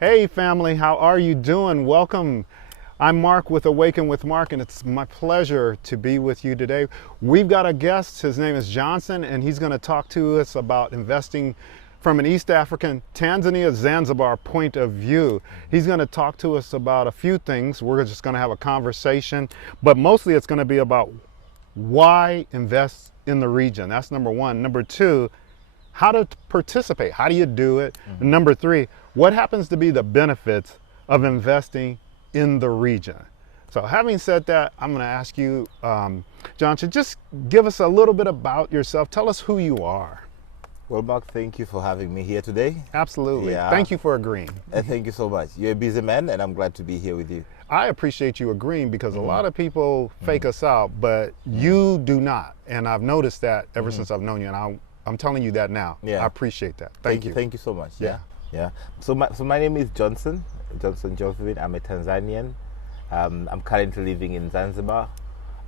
Hey family, how are you doing? Welcome. I'm Mark with Awaken with Mark, and it's my pleasure to be with you today. We've got a guest. His name is Johnson, and he's going to talk to us about investing from an East African, Tanzania, Zanzibar point of view. He's going to talk to us about a few things. We're just going to have a conversation, but mostly it's going to be about why invest in the region. That's number one. Number two, how to participate. How do you do it? And number three, what happens to be the benefits of investing in the region? So having said that, I'm going to ask you, Johnson, just give us a little bit about yourself. Tell us who you are. Well, Mark, thank you for having me here today. Absolutely. Yeah. Thank you for agreeing. Thank you so much. You're a busy man, and I'm glad to be here with you. I appreciate you agreeing because a lot of people fake us out, but you do not. And I've noticed that ever since I've known you, and I'm telling you that now. Yeah. I appreciate that. Thank you. Thank you so much. Yeah. Yeah. So my name is Johnson Josephine. I'm a Tanzanian. I'm currently living in Zanzibar.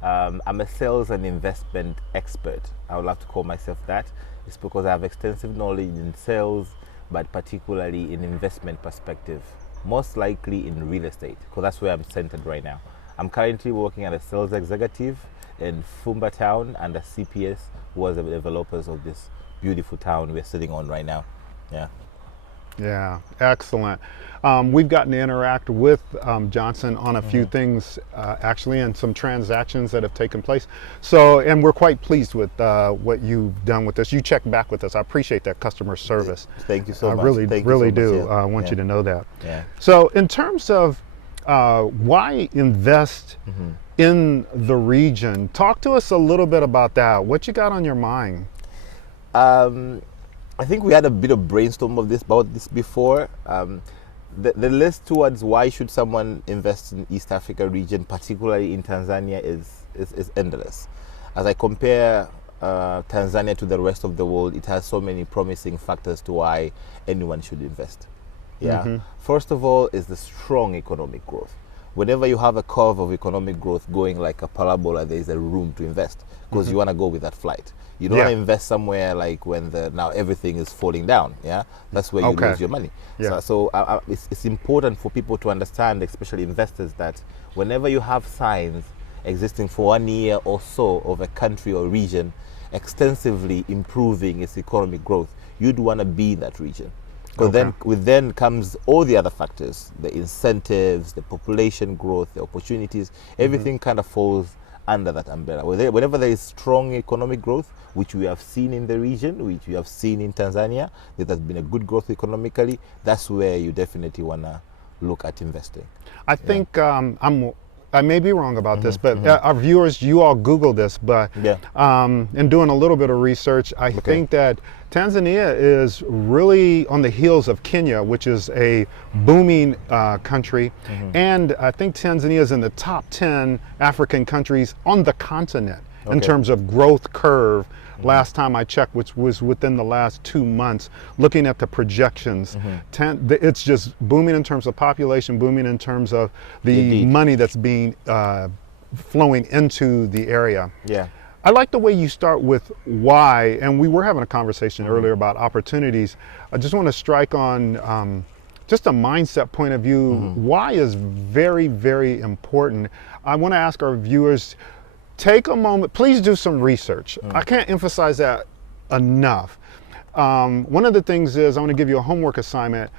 I'm a sales and investment expert. I would love to call myself that. It's because I have extensive knowledge in sales, but particularly in investment perspective, most likely in real estate, because that's where I'm centered right now. I'm currently working as a sales executive in Fumba Town under CPS, who was the developers of this beautiful town we're sitting on right now. Yeah. Yeah, excellent. We've gotten to interact with Johnson on a few things, actually, and some transactions that have taken place. So, and we're quite pleased with what you've done with this. You checked back with us. I appreciate that customer service. Thank you so much. I really, Thank you really so do. much. I want you to know that. Yeah. So, in terms of why invest in the region, talk to us a little bit about that. What you got on your mind? I think we had a bit of brainstorm about this before. The list towards why should someone invest in East Africa region, particularly in Tanzania, is endless. As I compare Tanzania to the rest of the world, it has so many promising factors to why anyone should invest. Yeah. First of all is the strong economic growth. Whenever you have a curve of economic growth going like a parabola, there is a room to invest because you want to go with that flight. You don't want to invest somewhere like when now everything is falling down. Yeah, that's where you lose your money. Yeah. So it's important for people to understand, especially investors, that whenever you have signs existing for 1 year or so of a country or region extensively improving its economic growth, you'd want to be in that region. Because then comes all the other factors, the incentives, the population growth, the opportunities, everything kind of falls under that umbrella. Whenever there is strong economic growth, which we have seen in the region, which we have seen in Tanzania, there has been a good growth economically, that's where you definitely want to look at investing. I think I may be wrong about this, but our viewers, you all Google this, but in doing a little bit of research, I think that Tanzania is really on the heels of Kenya, which is a booming country. And I think Tanzania is in the top 10 African countries on the continent in terms of growth curve. Last time I checked, which was within the last 2 months, looking at the projections, it's just booming in terms of population, booming in terms of the money that's being flowing into the area. Yeah. I like the way you start with why, and we were having a conversation earlier about opportunities. I just want to strike on just a mindset point of view. Why is very, very important. I want to ask our viewers, take a moment, please do some research. I can't emphasize that enough. One of the things is, I want to give you a homework assignment.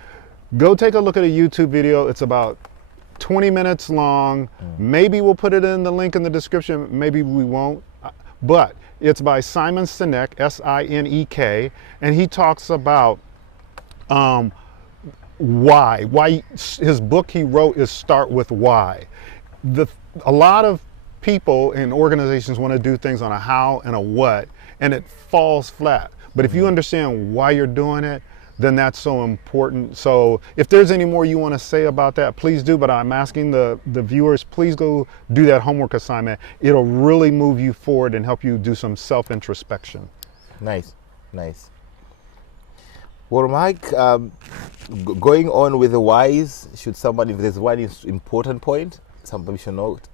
Go take a look at a YouTube video. It's about 20 minutes long. Maybe we'll put it in the link in the description, maybe we won't. But it's by Simon Sinek, S-I-N-E-K, and he talks about why his book he wrote is Start With Why. A lot of people and organizations want to do things on a how and a what, and it falls flat. But if you understand why you're doing it, then that's so important. So if there's any more you want to say about that, please do. But I'm asking the viewers, please go do that homework assignment. It'll really move you forward and help you do some self-introspection. Nice, nice. Well, Mike, going on with the whys, if there's one important point, somebody should note,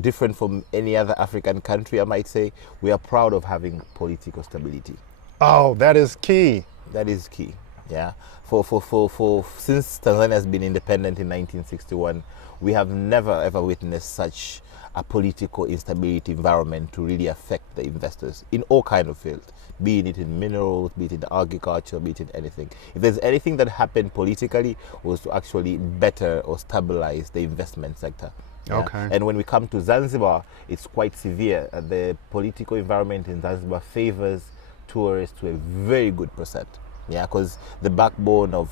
different from any other African country, I might say, we are proud of having political stability. Oh, that is key. That is key. Yeah, for since Tanzania has been independent in 1961, we have never ever witnessed such a political instability environment to really affect the investors in all kind of fields, be it in minerals, be it in agriculture, be it in anything. If there's anything that happened politically, was to actually better or stabilize the investment sector. Yeah? Okay. And when we come to Zanzibar, it's quite severe. The political environment in Zanzibar favors tourists to a very good percent. Yeah, because the backbone of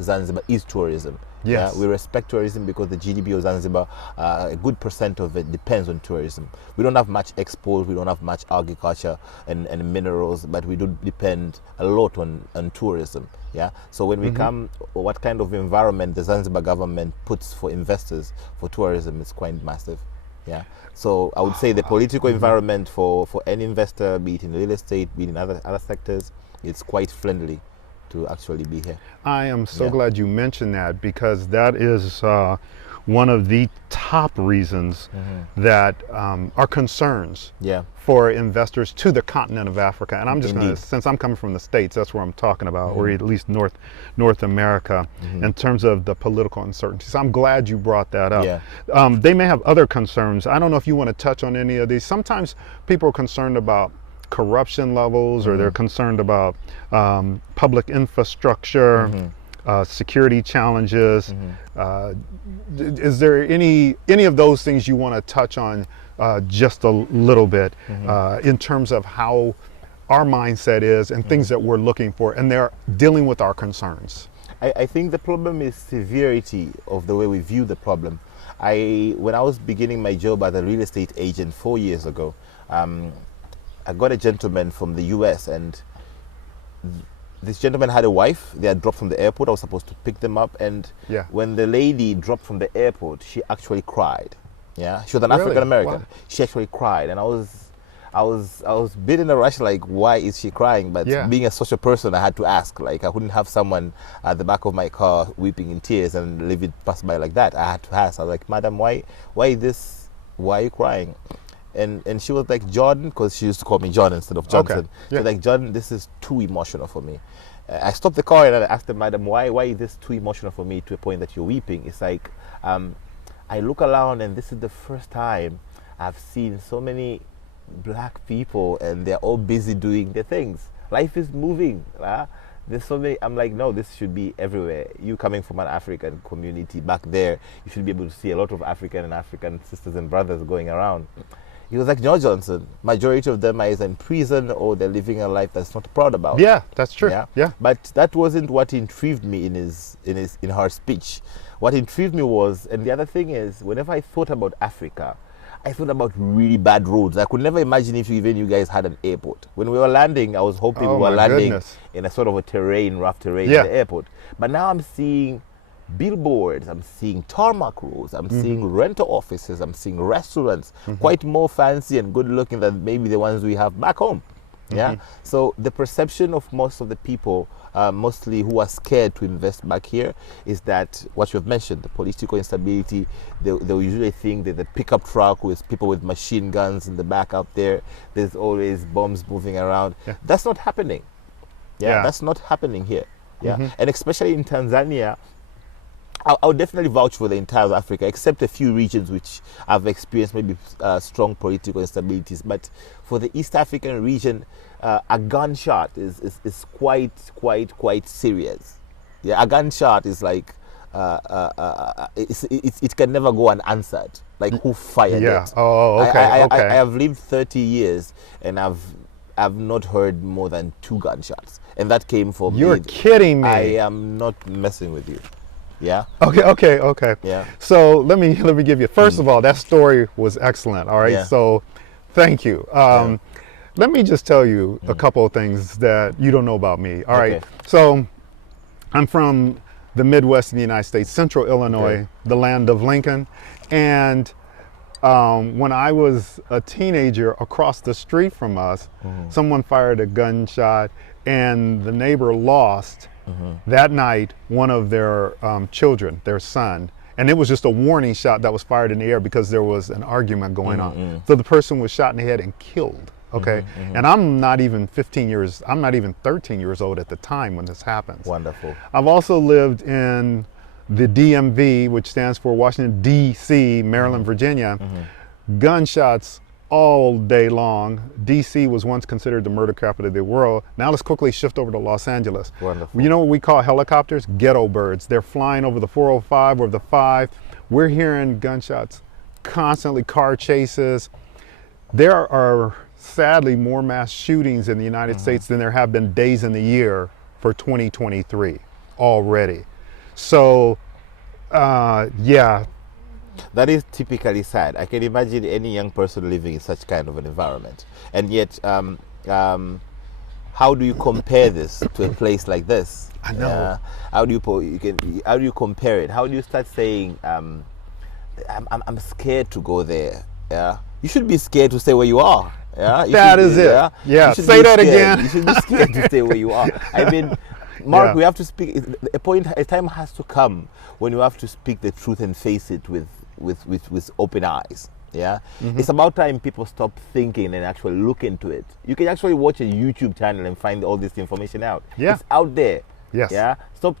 Zanzibar is tourism. Yes. Yeah, we respect tourism because the GDP of Zanzibar, a good percent of it depends on tourism. We don't have much export, we don't have much agriculture and minerals, but we do depend a lot on tourism. Yeah. So when we come, what kind of environment the Zanzibar government puts for investors for tourism is quite massive. Yeah. So I would say the political environment for any investor, be it in real estate, be it in other sectors, it's quite friendly to actually be here. I am so glad you mentioned that, because that is one of the top reasons that are concerns for investors to the continent of Africa. And I'm just going to, since I'm coming from the States, that's where I'm talking about, or at least North America, in terms of the political uncertainty. So I'm glad you brought that up. Yeah. They may have other concerns. I don't know if you want to touch on any of these. Sometimes people are concerned about corruption levels, or they're concerned about public infrastructure, security challenges. Is there any of those things you want to touch on just a little bit in terms of how our mindset is and things that we're looking for, and they're dealing with our concerns? I think the problem is severity of the way we view the problem. When I was beginning my job as a real estate agent 4 years ago, I got a gentleman from the US, and this gentleman had a wife. They had dropped from the airport. I was supposed to pick them up, and when the lady dropped from the airport, she actually cried. Yeah, she was an African American. Wow. She actually cried, and I was a bit in a rush, like, why is she crying? But being a social person, I had to ask. Like, I wouldn't have someone at the back of my car weeping in tears and leave it pass by like that. I had to ask. I was like, Madam, why are you crying? And she was like, Jordan, because she used to call me John instead of Johnson. Okay. She was like, Jordan, this is too emotional for me. I stopped the car and I asked her, Madam, why is this too emotional for me to a point that you're weeping? It's like, I look around and this is the first time I've seen so many black people and they're all busy doing their things. Life is moving. There's so many. I'm like, no, this should be everywhere. You coming from an African community back there, you should be able to see a lot of African sisters and brothers going around. He was like, no, Johnson, majority of them are either in prison or they're living a life that's not proud about. Yeah, that's true. Yeah. But that wasn't what intrigued me in her speech. What intrigued me was, and the other thing is, whenever I thought about Africa, I thought about really bad roads. I could never imagine if even you guys had an airport. When we were landing, I was hoping we were landing in a sort of a rough terrain in the airport. But now I'm seeing billboards, I'm seeing tarmac roads, I'm seeing rental offices, I'm seeing restaurants, quite more fancy and good looking than maybe the ones we have back home. Yeah. So the perception of most of the people, mostly who are scared to invest back here, is that what you've mentioned, the political instability. They'll usually think that the pickup truck with people with machine guns in the back out there, there's always bombs moving around. That's not happening. That's not happening here. And especially in Tanzania, I would definitely vouch for the entire of Africa, except a few regions which have experienced maybe strong political instabilities. But for the East African region, a gunshot is quite serious. Yeah, a gunshot is like it can never go unanswered. Like, who fired it? Oh, okay. I have lived 30 years and I've not heard more than 2 gunshots, and that came from. You're kidding me! I am not messing with you. Yeah. Okay. Yeah. So let me give you. First of all, that story was excellent. All right. Yeah. So, thank you. Let me just tell you a couple of things that you don't know about me. All right. So, I'm from the Midwest of the United States, Central Illinois, the land of Lincoln, and when I was a teenager, across the street from us, someone fired a gunshot, and the neighbor lost. That night, one of their children, their son, and it was just a warning shot that was fired in the air because there was an argument going on. So the person was shot in the head and killed. okay? And I'm not even 13 years old at the time when this happens. Wonderful. I've also lived in the DMV, which stands for Washington, D.C., Maryland, Virginia. Gunshots all day long. D.C. was once considered the murder capital of the world. Now let's quickly shift over to Los Angeles. Wonderful. You know what we call helicopters? Ghetto birds. They're flying over the 405 or the 5. We're hearing gunshots constantly, car chases. There are sadly more mass shootings in the United States than there have been days in the year for 2023 already. So, yeah. That is typically sad. I can imagine any young person living in such kind of an environment. And yet, how do you compare this to a place like this? I know. How do you compare it? How do you start saying, I'm scared to go there? Yeah. You should be scared to stay where you are. Yeah. That is it. Yeah. Say that again. You should be scared to stay where you are. I mean, Mark, we have to speak. A time has to come when you have to speak the truth and face it with open eyes. Yeah. It's about time people stop thinking and actually look into it. You can actually watch a YouTube channel and find all this information out. Yeah. It's out there. Yes. Yeah. Stop.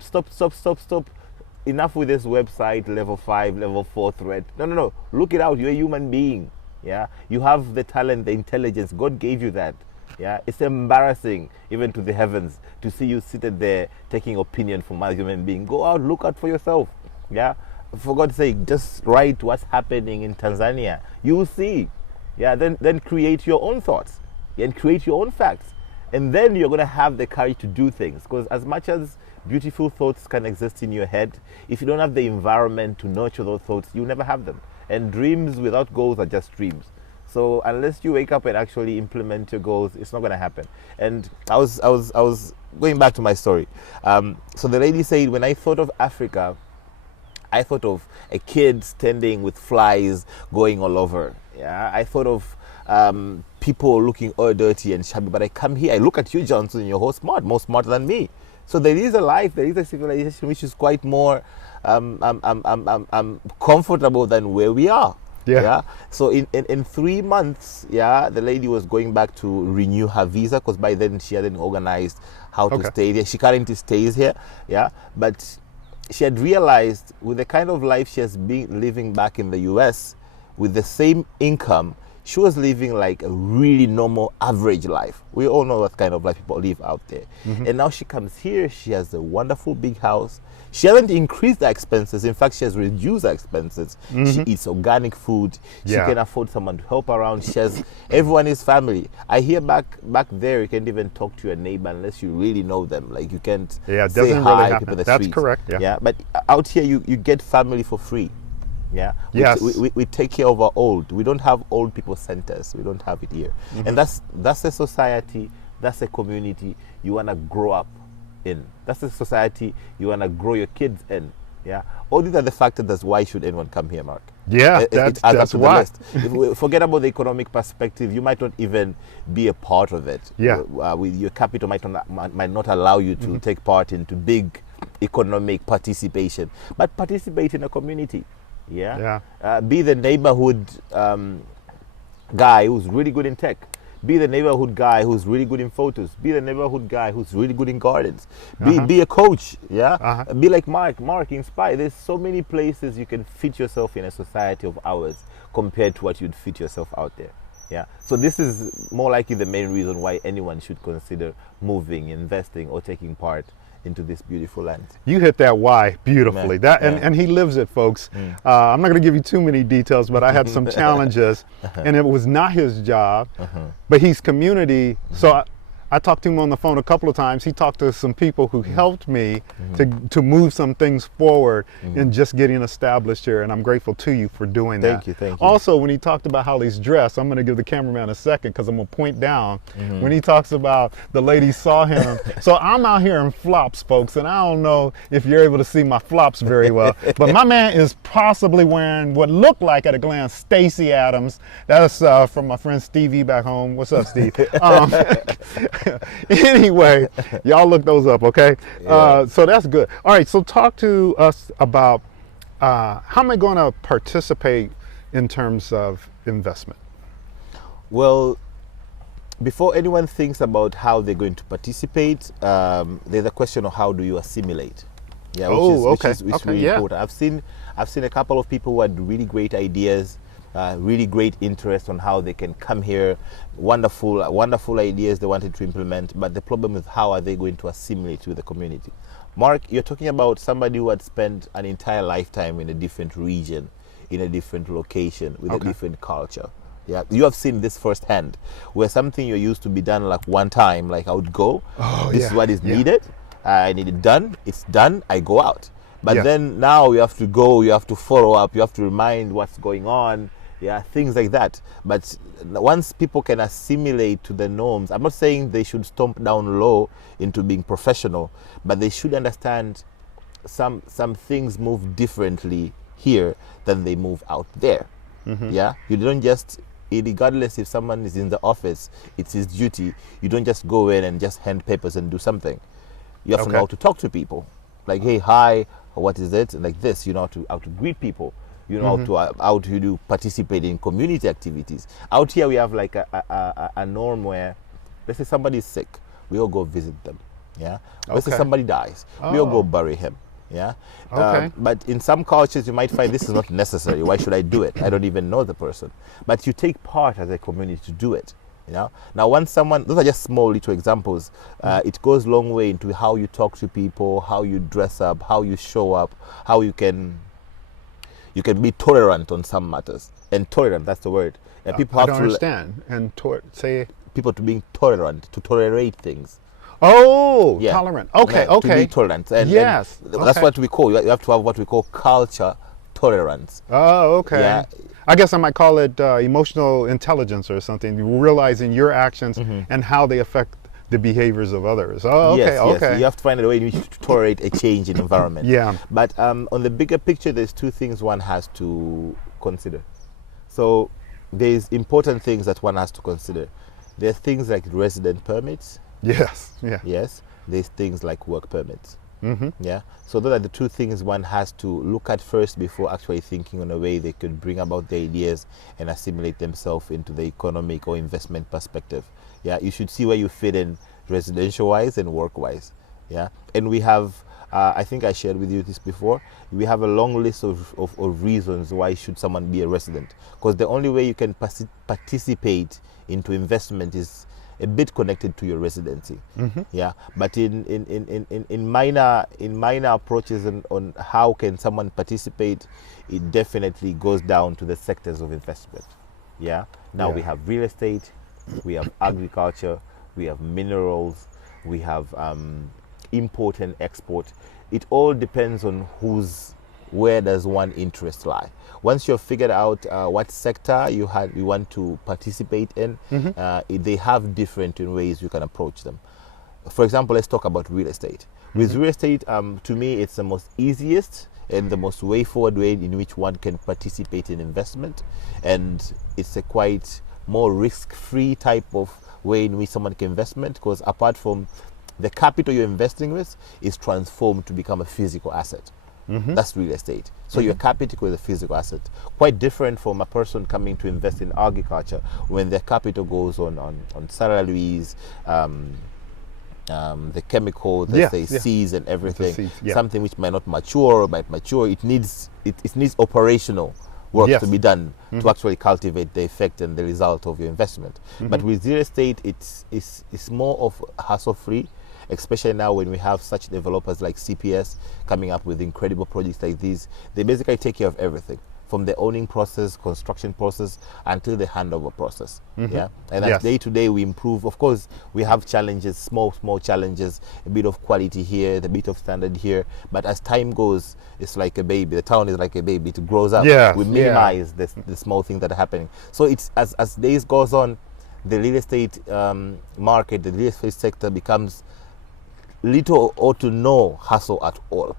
Enough with this website, level 5, level 4 threat. No. Look it out. You're a human being. Yeah. You have the talent, the intelligence. God gave you that. Yeah. It's embarrassing even to the heavens to see you seated there taking opinion from a human being. Go out, look out for yourself. Yeah. For God's sake, just write what's happening in Tanzania. You will see. Yeah. Then create your own thoughts and create your own facts. And then you're going to have the courage to do things. Because as much as beautiful thoughts can exist in your head, if you don't have the environment to nurture those thoughts, you never have them. And dreams without goals are just dreams. So unless you wake up and actually implement your goals, it's not going to happen. And I was going back to my story. So the lady said, when I thought of Africa, I thought of a kid standing with flies going all over. Yeah, I thought of people looking all dirty and shabby. But I come here, I look at you, Johnson, and you're more smart than me. So there is a life, there is a civilization which is quite more comfortable than where we are. Yeah. So in 3 months, yeah, the lady was going back to renew her visa because by then she hadn't organized how to stay there. She currently stays here. Yeah. But she had realized with the kind of life she has been living back in the US, with the same income, she was living like a really normal average life. We all know what kind of life people live out there. And now she comes here, she has a wonderful big house. She hasn't increased her expenses. In fact, she has reduced her expenses. She eats organic food. She can afford someone to help around. She has, everyone is family. I hear back there, you can't even talk to your neighbor unless you really know them. Like you can't say hi to people in the That's street. correct. Yeah. But out here, you get family for free. Yeah. Yes. We take care of our old. We don't have old people centers. We don't have it here. And that's a society, that's a community you want to grow up in. That's a society you want to grow your kids in. Yeah. All these are the factors that's why should anyone come here, Mark. Yeah, that's why. If we forget about the economic perspective, you might not even be a part of it. Yeah. With your capital might not allow you to take part into big economic participation, but participate in a community. Yeah. Be the neighborhood guy who's really good in tech. Be the neighborhood guy who's really good in photos. Be the neighborhood guy who's really good in gardens. Be a coach. Yeah. Be like Mark. Mark, inspire. There's so many places you can fit yourself in a society of ours compared to what you'd fit yourself out there. Yeah. So this is more likely the main reason why anyone should consider moving, investing, or taking part into this beautiful land. You hit that why beautifully. And he lives it, folks. I'm not going to give you too many details, but I had some challenges, and it was not his job, but he's community. So I talked to him on the phone a couple of times. He talked to some people who helped me to move some things forward in just getting established here, and I'm grateful to you for doing that. Thank you. Also, when he talked about how he's dressed, I'm going to give the cameraman a second because I'm going to point down. When he talks about the lady saw him. So I'm out here in flops, folks, and I don't know if you're able to see my flops very well, but my man is possibly wearing what looked like at a glance Stacy Adams. That's from my friend Stevie back home. What's up, Steve? Anyway, y'all look those up, okay? So that's good. All right, so talk to us about how am I going to participate in terms of investment? Well, before anyone thinks about how they're going to participate, there's a question of how do you assimilate. Yeah, Oh, okay. which is Okay, really yeah. important. I've seen a couple of people who had really great ideas, really great interest on how they can come here, wonderful ideas they wanted to implement. But the problem is, how are they going to assimilate with the community? Mark, you're talking about somebody who had spent an entire lifetime in a different region, in a different location, with a Okay. different culture. Yeah, you have seen this firsthand, where something you used to be done like one time, like I would go, Oh, this is yeah. what is Yeah. needed, I need it done, it's done, I go out. But Yeah. then now you have to go, you have to follow up, you have to remind what's going on, yeah, things like that. But once people can assimilate to the norms, I'm not saying they should stomp down low into being professional, but they should understand some things move differently here than they move out there. Yeah, you don't just, regardless if someone is in the office, it's his duty. You don't just go in and just hand papers and do something. You have to know how to talk to people, like, hey, hi, what is it, like this. You know how to greet people. You know how to do participate in community activities. Out here we have like a norm where, let's say somebody is sick, we all go visit them. Yeah, let's say Okay. somebody dies, we all go Oh. bury him. Yeah. Okay. But in some cultures, you might find this is not necessary. Why should I do it? I don't even know the person. But you take part as a community to do it. You know. Now, once someone, those are just small little examples. It goes a long way into how you talk to people, how you dress up, how you show up, how you can be tolerant on some matters. And tolerant, that's the word. And people I have don't to understand. And say, people to being tolerant, to tolerate things. oh, Yeah. tolerant. Okay, Yeah, to okay. be tolerant. And Yes, that's okay. what we call, you have to have what we call culture tolerance. Oh, okay. Yeah. I guess I might call it emotional intelligence or something, realizing your actions and how they affect the behaviors of others. Oh, okay, Yes, okay. yes. You have to find a way in which to tolerate a change in environment. Yeah. But on the bigger picture, there's two things one has to consider. So there's important things that one has to consider. There's things like resident permits. Yes, yeah. Yes. There's things like work permits. Yeah. So those are the two things one has to look at first before actually thinking on a way they could bring about the ideas and assimilate themselves into the economic or investment perspective. Yeah. You should see where you fit in residential wise and work wise. Yeah. And we have, I think I shared with you this before, we have a long list of reasons why should someone be a resident. Because the only way you can participate into investment is a bit connected to your residency. Yeah, but in minor approaches on how can someone participate, it definitely goes down to the sectors of investment. Yeah, now we Yeah. have real estate, we have agriculture, we have minerals, we have import and export. It all depends on where does one interest lie. Once you've figured out what sector you want to participate in, they have different ways you can approach them. For example, let's talk about real estate. With real estate, to me, it's the most easiest and the most way forward way in which one can participate in investment, and it's a quite more risk-free type of way in which someone can investment, because apart from the capital you're investing with is transformed to become a physical asset. That's real estate. So your capital is a physical asset. Quite different from a person coming to invest in agriculture when their capital goes on salaries, the chemicals, let's say seeds and everything. seeds, yeah. Something which might not mature or might mature. It needs operational work Yes. to be done to actually cultivate the effect and the result of your investment. But with real estate, it's more of hassle-free, especially now when we have such developers like CPS coming up with incredible projects like these. They basically take care of everything, from the owning process, construction process, until the handover process. Yeah, and as day to day we improve. Of course, we have challenges, small challenges, a bit of quality here, a bit of standard here. But as time goes, it's like a baby. The town is like a baby. It grows up. Yes, We minimize the small things that are happening. So it's as days goes on, the real estate market, the real estate sector becomes little or to no hassle at all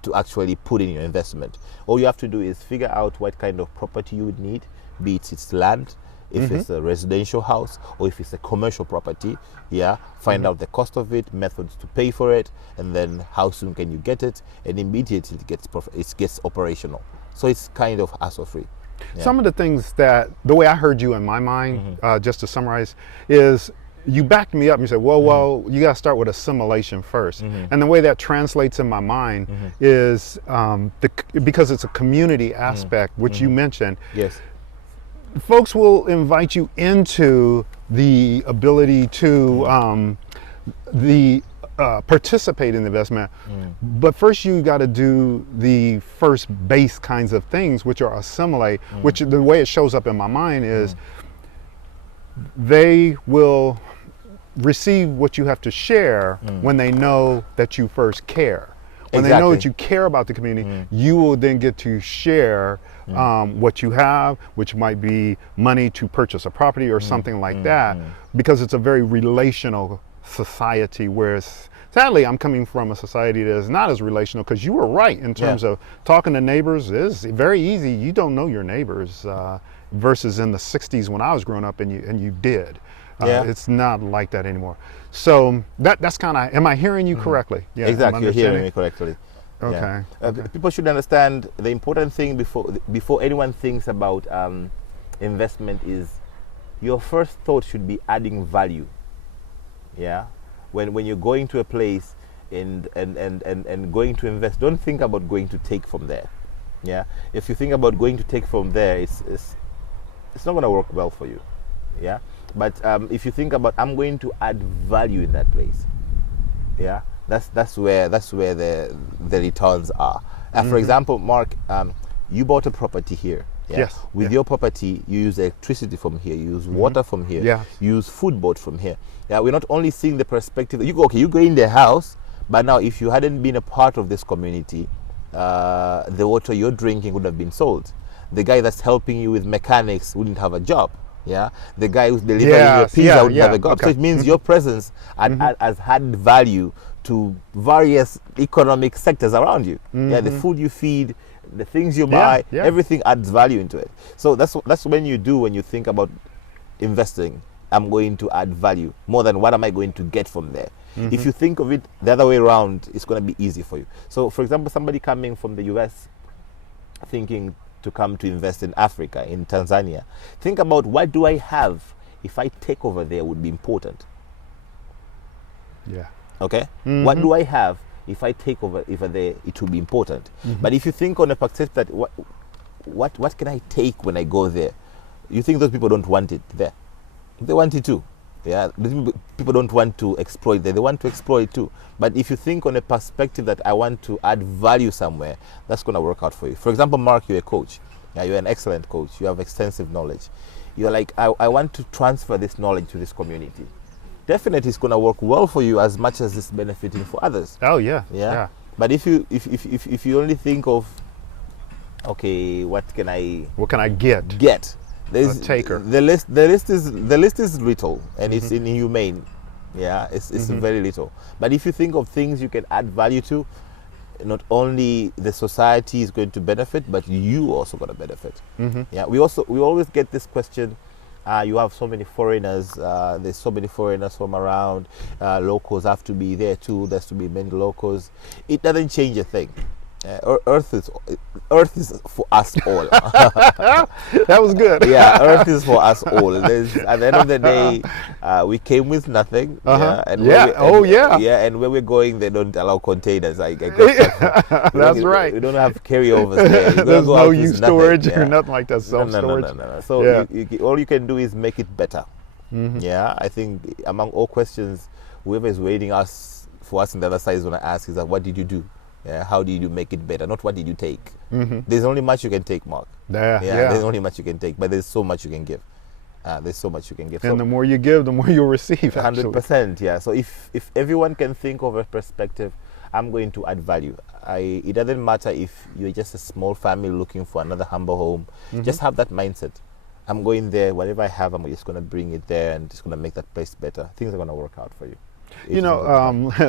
to actually put in your investment. All you have to do is figure out what kind of property you would need, be it's land, if it's a residential house, or if it's a commercial property. Yeah, find out the cost of it, methods to pay for it, and then how soon can you get it, and immediately it gets operational. So it's kind of hassle free. Yeah. Some of the things that, the way I heard you in my mind, just to summarize, is you backed me up and you said, well, you got to start with assimilation first. And the way that translates in my mind is because it's a community aspect, which you mentioned. Yes. Folks will invite you into the ability to participate in the investment, but first you got to do the first base kinds of things, which are assimilate, which the way it shows up in my mind is they will receive what you have to share when they know that you first care. When they know that you care about the community, you will then get to share what you have, which might be money to purchase a property or something like that, because it's a very relational society, whereas sadly I'm coming from a society that is not as relational, because you were right in terms of talking to neighbors is very easy. You don't know your neighbors versus in the 60s when I was growing up and you did. It's not like that anymore. So that's kind of, am I hearing you correctly? Yeah, exactly, you're hearing me correctly. Okay. People should understand the important thing before anyone thinks about investment is your first thought should be adding value. Yeah, when you're going to a place and going to invest, don't think about going to take from there. Yeah, if you think about going to take from there, it's not going to work well for you. Yeah, but if you think about I'm going to add value in that place, yeah, that's where the returns are. For example, Mark, you bought a property here. Yeah? Yes. With your property, you use electricity from here, you use water from here, you use food bought from here. Yeah, we're not only seeing the perspective that you go in the house, but now if you hadn't been a part of this community, the water you're drinking would have been sold. The guy that's helping you with mechanics wouldn't have a job. Yeah, the guy who's delivering your pizza wouldn't have a job. So it means your presence has had value to various economic sectors around you. Yeah, the food you feed, the things you buy, everything adds value into it. So that's when you think about investing, I'm going to add value more than what am I going to get from there. If you think of it the other way around, it's going to be easy for you. So for example, somebody coming from the US thinking to come to invest in Africa, in Tanzania, think about what do I have if I take over there would be important. Yeah. Okay? What do I have if I take over there, it will be important. But if you think on a perspective that what can I take when I go there, you think those people don't want it there. They want it too. Yeah, people don't want to exploit there. They want to exploit too. But if you think on a perspective that I want to add value somewhere, that's going to work out for you. For example, Mark, you're a coach. Yeah, you're an excellent coach. You have extensive knowledge. You're like, I want to transfer this knowledge to this community. Definitely, it's going to work well for you as much as it's benefiting for others. Oh yeah. But if you only think of, okay, what can I get? There's taker. The list is little and it's inhumane. Yeah, it's very little. But if you think of things you can add value to, not only the society is going to benefit, but you also going to benefit. Yeah, we always get this question. You have so many foreigners. There's so many foreigners from around. Locals have to be there too. There's to be many locals. It doesn't change a thing. Earth is for us all. That was good. Yeah, Earth is for us all. At the end of the day, we came with nothing. And where we're going, they don't allow containers. That's right. We don't have carryovers there. There's no use storage or nothing like that. Self-storage. No. So all you can do is make it better. Yeah, I think among all questions, whoever is waiting for us on the other side is going to ask is that what did you do? Yeah, how did you make it better? Not what did you take. There's only much you can take, Mark. There's only much you can take, but there's so much you can give. And the more you give, the more you'll receive. 100%. Yeah. So if everyone can think of a perspective, I'm going to add value. It doesn't matter if you're just a small family looking for another humble home. Just have that mindset. I'm going there. Whatever I have, I'm just going to bring it there and just going to make that place better. Things are going to work out for you.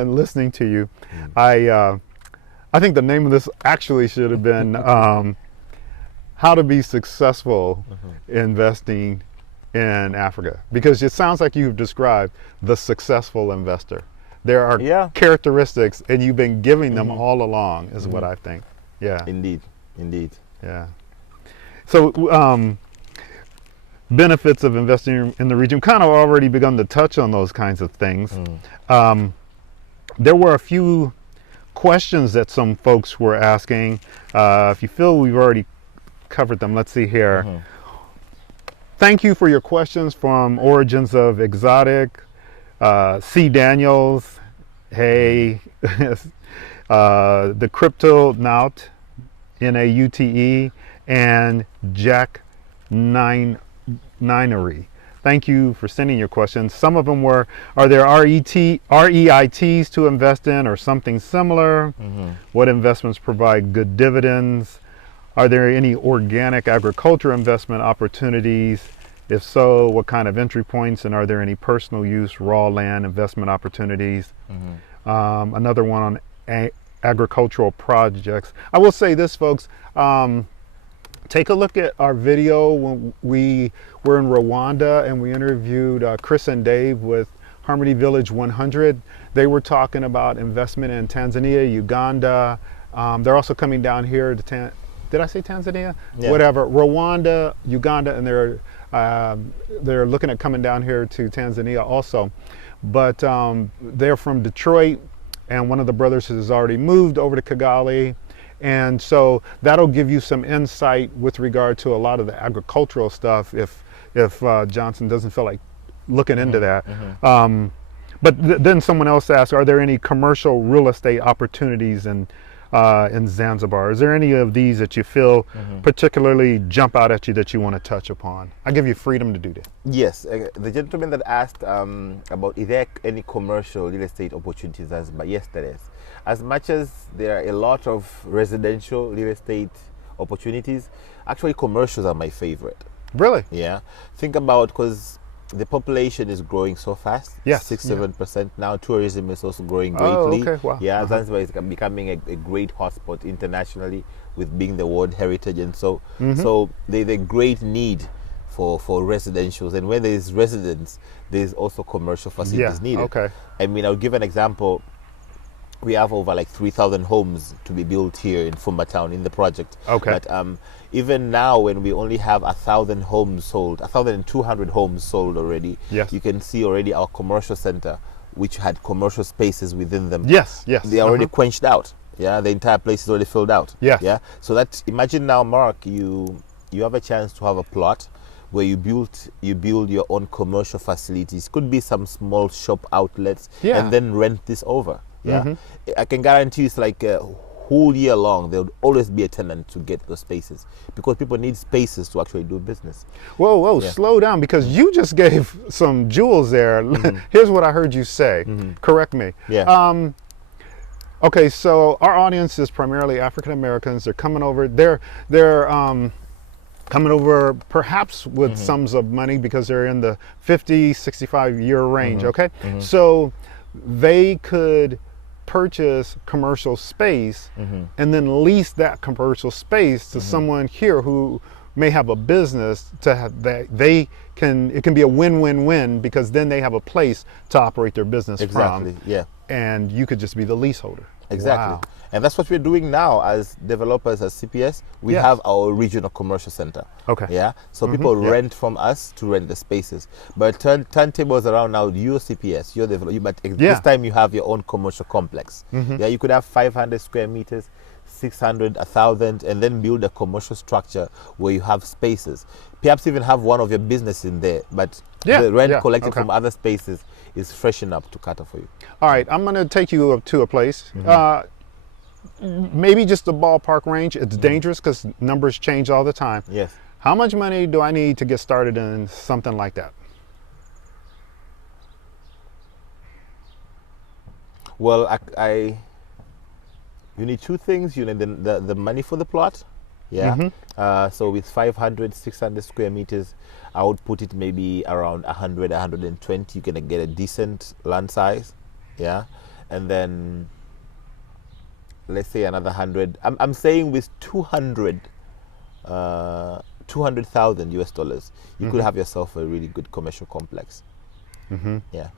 Listening to you, I think the name of this actually should have been how to be successful investing in Africa, because it sounds like you've described the successful investor. There are characteristics and you've been giving them all along is what I think. Yeah. Indeed. Yeah. So benefits of investing in the region, kind of already begun to touch on those kinds of things. There were a few questions that some folks were asking. If you feel we've already covered them, let's see here. Thank you for your questions from Origins of Exotic, C. Daniels, hey, the Crypto Naut, Naute, and Jack Ninery. Thank you for sending your questions. Some of them were, are there REITs to invest in or something similar? What investments provide good dividends? Are there any organic agriculture investment opportunities? If so, what kind of entry points? And are there any personal use raw land investment opportunities? Another one on agricultural projects. I will say this, folks. Take a look at our video when we were in Rwanda and we interviewed Chris and Dave with Harmony Village 100. They were talking about investment in Tanzania, Uganda. They're also coming down here to did I say Tanzania? Yeah. Whatever, Rwanda, Uganda, and they're looking at coming down here to Tanzania also. But they're from Detroit, and one of the brothers has already moved over to Kigali. And so that'll give you some insight with regard to a lot of the agricultural stuff if Johnson doesn't feel like looking into that. But then someone else asked, are there any commercial real estate opportunities in Zanzibar? Is there any of these that you feel particularly jump out at you that you want to touch upon? I give you freedom to do that. Yes, the gentleman that asked about is there any commercial real estate opportunities in Zanzibar? Yes, there is. As much as there are a lot of residential real estate opportunities, actually commercials are my favorite. Really? Yeah. Think about, because the population is growing so fast. Yes. 6-7% now. Tourism is also growing greatly. Oh, okay. Wow. Yeah, Zanzibar is becoming a great hotspot internationally with being the World Heritage, and so there's a great need for residentials, and where there is residence, there's also commercial facilities needed. Okay. I mean, I'll give an example. We have over like 3,000 homes to be built here in Fumba Town in the project. Okay. But even now, when we only have 1,000 homes sold, 1,200 homes sold already, yes, you can see already our commercial center, which had commercial spaces within them. Yes, yes. They are already quenched out. Yeah, the entire place is already filled out. Yes. Yeah. So that, imagine now, Mark, you have a chance to have a plot where you build your own commercial facilities. Could be some small shop outlets, and then rent this over. Yeah, I can guarantee it's like a whole year long there would always be a tenant to get those spaces, because people need spaces to actually do business. Whoa, slow down, because you just gave some jewels there. Here's what I heard you say. Correct me. Yeah. Okay, so our audience is primarily African Americans. They're coming over. They're coming over perhaps with sums of money because they're in the 50, 65 year range. Okay, so they could purchase commercial space and then lease that commercial space to someone here who may have a business to have that it can be a win-win-win, because then they have a place to operate their business from. Yeah. And you could just be the leaseholder. Exactly. Wow. And that's what we're doing now as developers, as CPS. We have our regional commercial center. Okay. Yeah. So people rent from us to rent the spaces. But turntables around now, you're CPS, you're developer, but this time you have your own commercial complex. Yeah. You could have 500 square meters, 600, 1,000, and then build a commercial structure where you have spaces. Perhaps even have one of your business in there, but the rent collected from other spaces is fresh enough to cater for you. All right, I'm going to take you up to a place. Maybe just a ballpark range. It's dangerous because numbers change all the time. Yes. How much money do I need to get started in something like that? Well, you need two things. You need the money for the plot. Yeah. So with 500, 600 square meters, I would put it maybe around 100, 120. You can get a decent land size. Yeah. And then let's say another 100. I'm saying with 200,000 US dollars, you could have yourself a really good commercial complex. Yeah.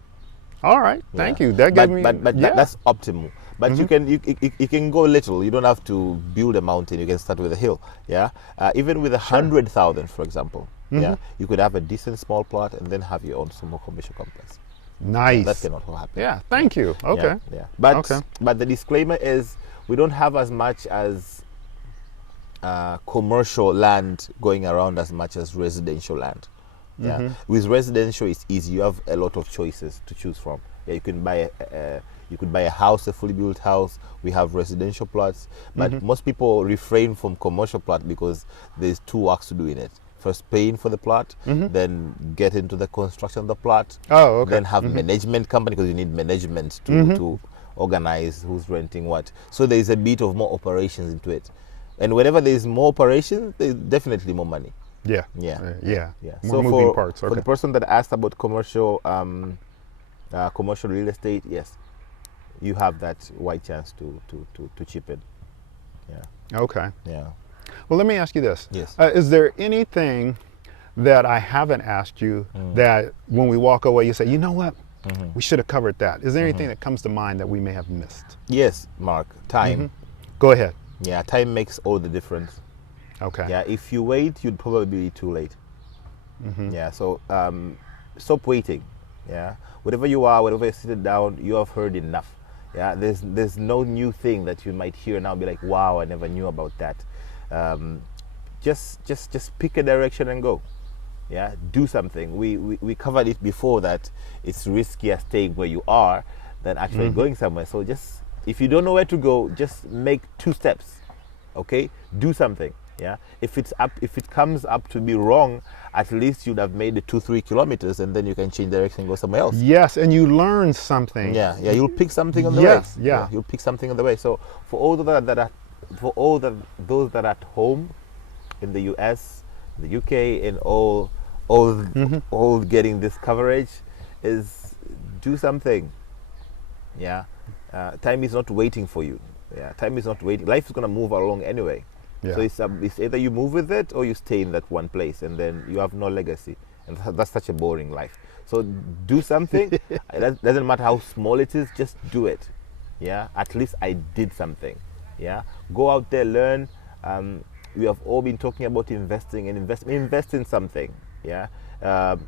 All right. Thank you. That gave me. But that's optimal. But you can go little. You don't have to build a mountain. You can start with a hill. Yeah, even with 100,000, for example. Yeah, you could have a decent small plot and then have your own small commercial complex. Nice. That can also happen. Yeah, thank you. Okay. Yeah. But the disclaimer is we don't have as much as commercial land going around as much as residential land. Yeah. With residential, it's easy. You have a lot of choices to choose from. Yeah, you can buy a house, a fully built house. We have residential plots, but most people refrain from commercial plot because there's two works to do in it. First, paying for the plot, then get into the construction of the plot. Oh, okay. Then have management company because you need management to organize who's renting what. So there is a bit of more operations into it, and whenever there is more operations, there's definitely more money. Yeah. So More moving parts. Okay. For the person that asked about commercial real estate, yes, you have that wide chance to chip in. Yeah. Okay. Yeah. Well, let me ask you this. Yes. Is there anything that I haven't asked you that when we walk away, you say, you know what? We should have covered that. Is there anything that comes to mind that we may have missed? Yes, Mark. Time. Go ahead. Yeah, time makes all the difference. Okay. Yeah, if you wait, you'd probably be too late. Yeah, so stop waiting. Yeah, whatever you are, whatever you're sitting down, you have heard enough. Yeah, there's no new thing that you might hear now. Be like, wow, I never knew about that. Just pick a direction and go. Yeah, do something. We covered it before that it's riskier staying where you are than actually going somewhere. So just if you don't know where to go, just make 2 steps. Okay, do something. Yeah, if it comes up to be wrong, at least you'd have made the 2-3 kilometers, and then you can change direction and go somewhere else. Yes, and you learn something. Yeah, you'll pick something on the way. Yeah, you'll pick something on the way. So for all those that are at home in the US, the UK, and all getting this coverage, is do something. Yeah, time is not waiting for you. Yeah, time is not waiting. Life is gonna move along anyway. Yeah. So it's either you move with it or you stay in that one place, and then you have no legacy, and that's such a boring life. So do something. It doesn't matter how small it is, just do it. Yeah, at least I did something. Yeah, go out there, learn. We have all been talking about investing, and invest in something. Yeah,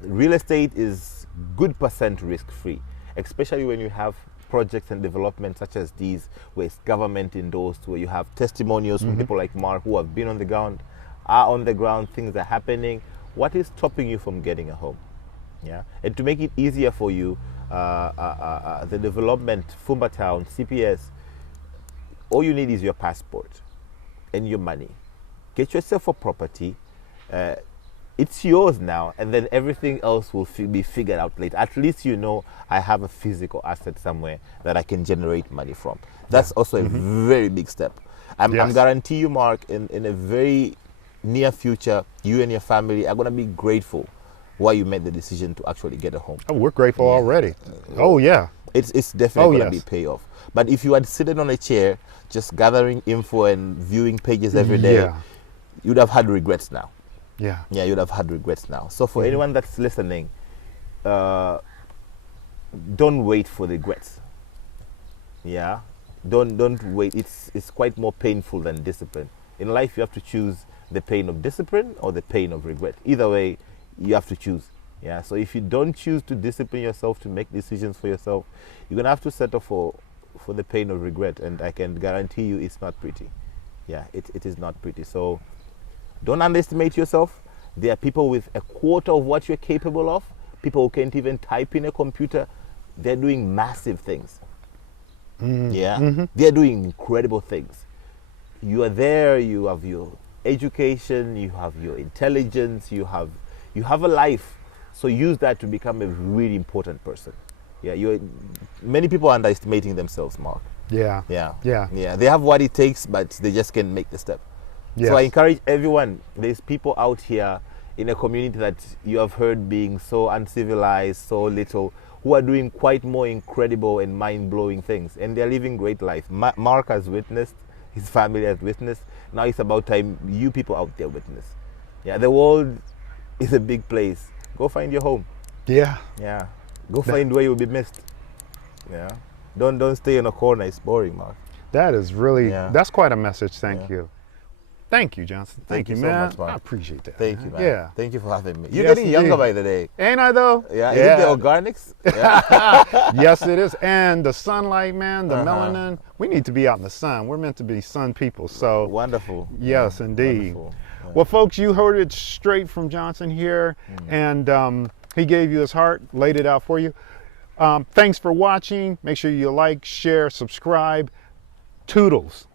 real estate is good % risk free, especially when you have projects and development such as these, where it's government endorsed, where you have testimonials from people like Mark who have been on the ground, things are happening. What is stopping you from getting a home? Yeah, and to make it easier for you, the development, Fumba Town, CPS, all you need is your passport and your money. Get yourself a property. It's yours now, and then everything else will be figured out later. At least you know I have a physical asset somewhere that I can generate money from. That's also a very big step. I'm guarantee you, Mark, in a very near future, you and your family are going to be grateful why you made the decision to actually get a home. Oh, we're grateful already. Oh, yeah. It's definitely going to be payoff. But if you had sitting on a chair, just gathering info and viewing pages every day, you'd have had regrets now. Yeah, you'd have had regrets now. So for anyone that's listening, don't wait for regrets. Yeah, don't wait. It's quite more painful than discipline. In life, you have to choose the pain of discipline or the pain of regret. Either way, you have to choose. Yeah. So if you don't choose to discipline yourself, to make decisions for yourself, you're gonna have to settle for the pain of regret, and I can guarantee you, it's not pretty. Yeah, it is not pretty. So don't underestimate yourself. There are people with a quarter of what you're capable of. People who can't even type in a computer. They're doing massive things. They're doing incredible things. You are there. You have your education. You have your intelligence. You have a life. So use that to become a really important person. Yeah, many people are underestimating themselves, Mark. Yeah. They have what it takes, but they just can't make the step. So I encourage everyone. There's people out here in a community that you have heard being so uncivilized, so little, who are doing quite more incredible and mind-blowing things, and they're living great life. Mark has witnessed, his family has witnessed. Now it's about time you people out there witness. Yeah, the world is a big place. Go find your home. Yeah. Go find where you'll be missed. Yeah. Don't stay in a corner. It's boring, Mark. That is really, Yeah. that's quite a message. Thank Yeah. you. Thank you, Johnson. Thank you, so man. much, Mark. I appreciate that. Thank you, man. Yeah. Thank you for having me. You're Yes, getting younger indeed. by the day. Ain't I though? Yeah. Is it the organics? Yeah. Yes, it is. And the sunlight, man, the Uh-huh. melanin. We need to be out in the sun. We're meant to be sun people. So, Wonderful. yes, Yeah, indeed. wonderful. Yeah. Well, folks, you heard it straight from Johnson here, and he gave you his heart, laid it out for you. Thanks for watching. Make sure you like, share, subscribe. Toodles.